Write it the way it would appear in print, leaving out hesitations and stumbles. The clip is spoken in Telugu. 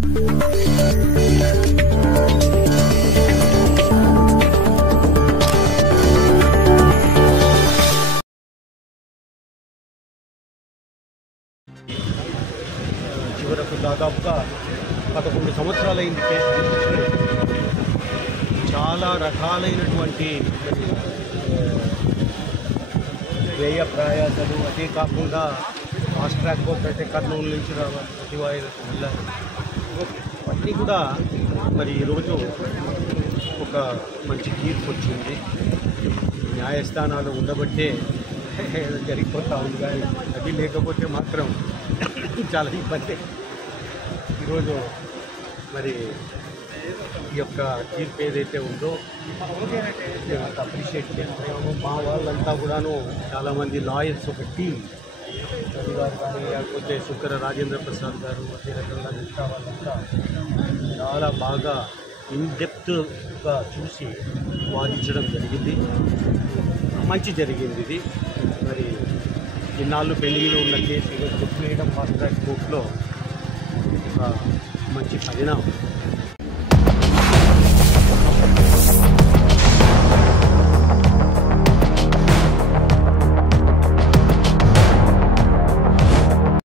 చివరకు దాదాపుగా 11 సంవత్సరాలైంది కేసు తీసుకుని. చాలా రకాలైనటువంటి వ్యయ ప్రయాసాలు, అదే కాకుండా ఫాస్ట్ ట్రాక్ కోర్టు అయితే కర్నూలు నుంచి రావాలి, సచివాలయాలకు వెళ్ళాలి. అన్నీ కూడా మరి ఈరోజు ఒక మంచి తీర్పు వచ్చింది. న్యాయస్థానాలు ఉండబట్టే జరిగిపోతూ ఉంది, కానీ అది లేకపోతే మాత్రం చాలా ఇబ్బంది. ఈరోజు మరి ఈ యొక్క తీర్పు ఏదైతే ఉందో అప్రిషియేట్ చేస్తున్నాము. మా వాళ్ళంతా కూడాను చాలామంది లాయర్స్, ఒక టీం, రవి గారు కానీ లేకపోతే శుక్కర రాజేంద్ర ప్రసాద్ గారు, అదే రకంగా మిగతా వాళ్ళంతా చాలా బాగా ఇన్డెప్త్గా చూసి వాదించడం జరిగింది. మంచి జరిగింది ఇది. మరి ఇన్నాళ్ళు పెండింగ్లో ఉన్న కేసు కొట్టివేయడం ఫాస్ట్ ట్రాక్ కోర్టులో ఒక మంచి పరిణామం.